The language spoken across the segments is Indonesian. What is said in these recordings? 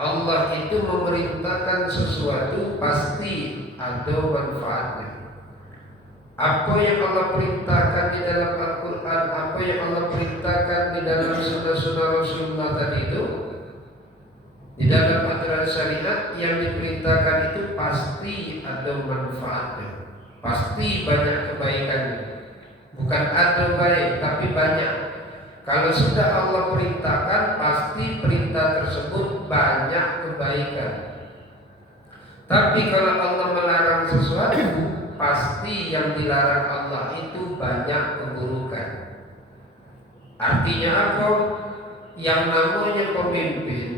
Allah itu memerintahkan sesuatu pasti ada manfaatnya. Apa yang Allah perintahkan di dalam Al-Quran, apa yang Allah perintahkan di dalam sunnah-sunnah Rasulullah tadi itu, di dalam aturan syariat yang diperintahkan itu pasti ada manfaatnya, pasti banyak kebaikannya. Bukan ada baik, tapi banyak. Kalau sudah Allah perintahkan, pasti perintah tersebut banyak kebaikan. Tapi kalau Allah melarang sesuatu, pasti yang dilarang Allah itu banyak keburukan. Artinya apa? Yang namanya pemimpin,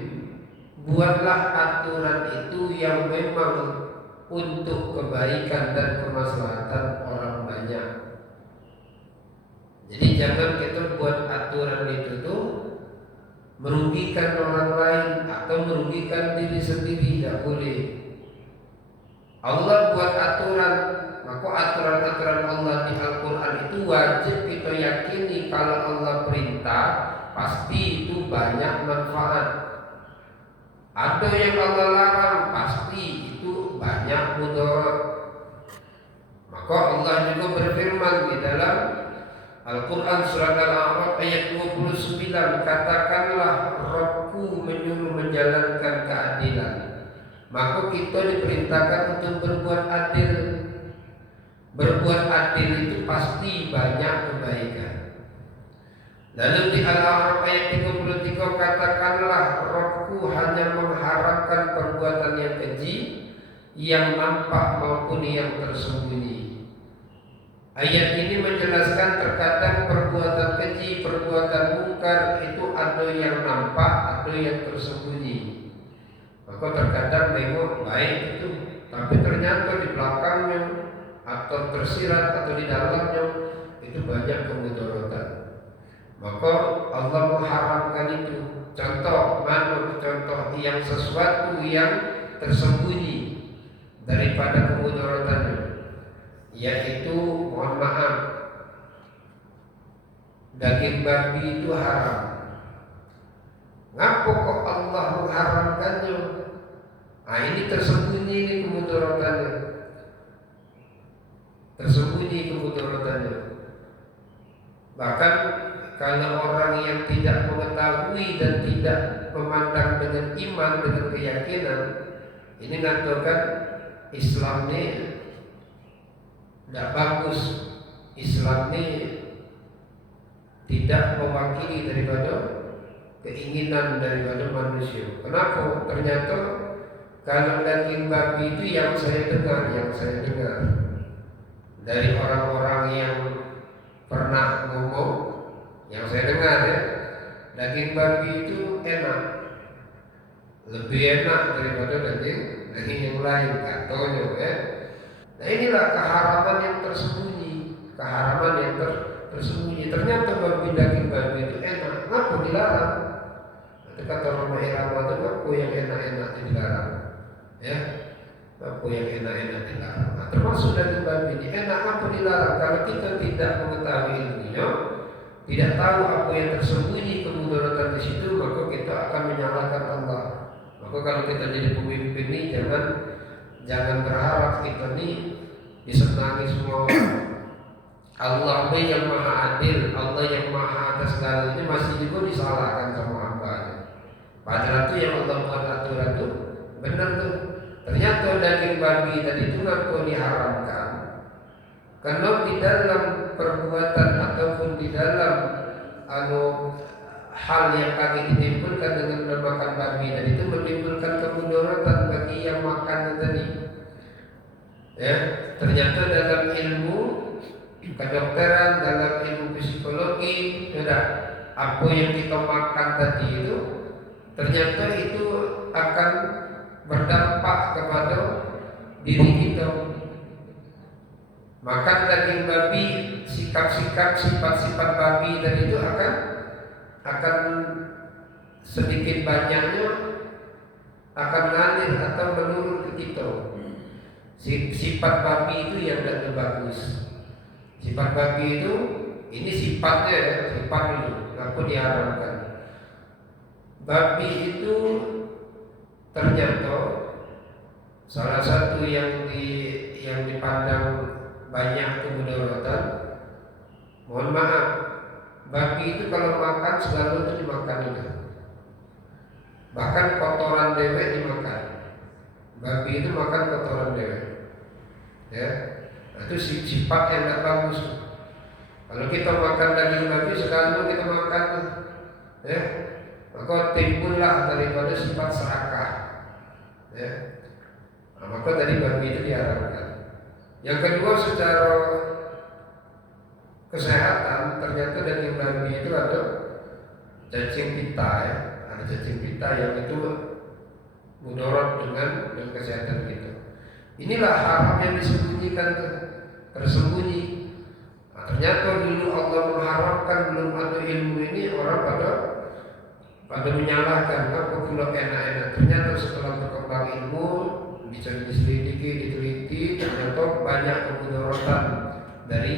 buatlah aturan itu yang memang untuk kebaikan dan kemaslahatan orang banyak. Jadi jangan kita buat aturan itu tuh merugikan orang lain atau merugikan diri sendiri, tidak boleh. Allah buat aturan, maka aturan-aturan Allah di Al-Quran itu wajib kita yakini. Kalau Allah perintah, pasti itu banyak manfaat. Ada yang Allah larang, pasti itu banyak mudarat. Maka Allah juga berfirman di dalam Al-Quran surat Al-A'raf ayat 29, katakanlah Rabbku menyuruh menjalankan keadilan. Maka kita diperintahkan untuk berbuat adil. Berbuat adil itu pasti banyak kebaikan. Lalu di Al-A'raf ayat 33, katakanlah Rabbku hanya mengharapkan perbuatan yang keji, yang nampak maupun yang tersembunyi. Ayat ini menjelaskan terkadang perbuatan keji, perbuatan mungkar itu ada yang nampak, ada yang tersembunyi. Maka terkadang nengok baik itu, tapi ternyata di belakangnya atau tersirat atau di dalamnya itu banyak kemudaratan. Maka Allah mengharamkan itu. Contoh mana? Contoh yang sesuatu yang tersembunyi daripada kemudaratannya, yaitu mohon maaf, daging babi itu haram. Ngapa kok Allah mengharamkannya? Nah, ini tersembunyi ini kemudaratannya. Tersembunyi kemudaratannya. Bahkan kalau orang yang tidak mengetahui dan tidak memandang dengan iman, dengan keyakinan, ini ngatakan Islam ini tidak bagus, Islam ini tidak mewakili daripada keinginan daripada manusia. Kenapa? Ternyata kalau daging babi itu yang saya dengar dari orang-orang yang pernah ngomong, yang saya dengar ya, daging babi itu enak, lebih enak daripada daging yang lain katanya ya. Nah inilah keharaman yang tersembunyi, keharaman yang tersembunyi. Ternyata daging babi itu enak, kenapa dilarang? Nanti kata Roma Irama itu, apa yang enak-enak dilarang? Ya, apa yang enak-enak dilarang? Nah, termasuk daging babi ini enak, apa dilarang? Kalau kita tidak mengetahui ilmunya, tidak tahu apa yang tersembunyi kemudaratan di situ, maka kita akan menyalahkan Allah. Maka kalau kita jadi pemimpin ini jangan berharap kita ini disenangi semua orang. Allah yang maha adil, Allah yang maha atas segala ini masih juga disalahkan sama hambanya. Padahal itu yang Allah buat aturan itu benar tuh. Ternyata daging babi tadi itu ngaku diharamkan karena di dalam perbuatan ataupun di dalam hal yang kami ditimbulkan dengan memakan babi dan itu menimbulkan kemudaratan bagi yang makan tadi. Ya, ternyata dalam ilmu kedokteran, dalam ilmu psikologi, apa yang kita makan tadi itu ternyata itu akan berdampak kepada diri kita. Makan daging babi, sikap-sikap, sifat-sifat babi tadi itu akan sedikit banyaknya akan ngalir atau menurun ke kita. Sifat babi itu yang tidak bagus. Sifat babi itu, ini sifatnya ya, sifat itu, aku diharamkan. Babi itu ternyata salah satu yang dipandang banyak kemudaratan, mohon maaf, babi itu kalau makan selalu itu dimakan itu. Bahkan kotoran dewek dimakan. Babi itu makan kotoran dewek. Ya, nah, itu sifat yang tidak bagus. Kalau kita makan daging babi selalu kita makan, ya, maka timbullah daripada sifat serakah. Ya, nah, maka dari babi itu diharamkan. Yang kedua, secara kesehatan ternyata daging babi itu ada cacing pita, ya, ada cacing pita yang itu mudarat dengan kesehatan kita. Inilah haram yang disembunyikan, tersembunyi. Nah, ternyata dulu Allah mengharamkan, belum ada ilmu ini, orang pada menyalahkan apa pula enak-enak. Ternyata setelah berkembang ilmu, diselidiki, diteliti, ternyata banyak kemudaratan dari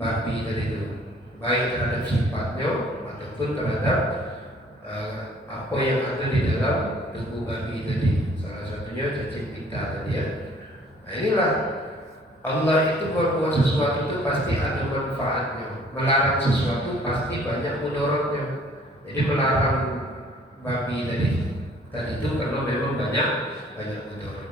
babi tadi itu, baik terhadap sifatnya ataupun terhadap apa yang ada di dalam tubuh babi tadi. Salah satunya cacing pita tadi, ya. Nah, inilah Allah itu berbuat sesuatu itu pasti ada manfaatnya. Melarang sesuatu pasti banyak mudaratnya. Jadi melarang babi tadi itu karena memang banyak mudarat.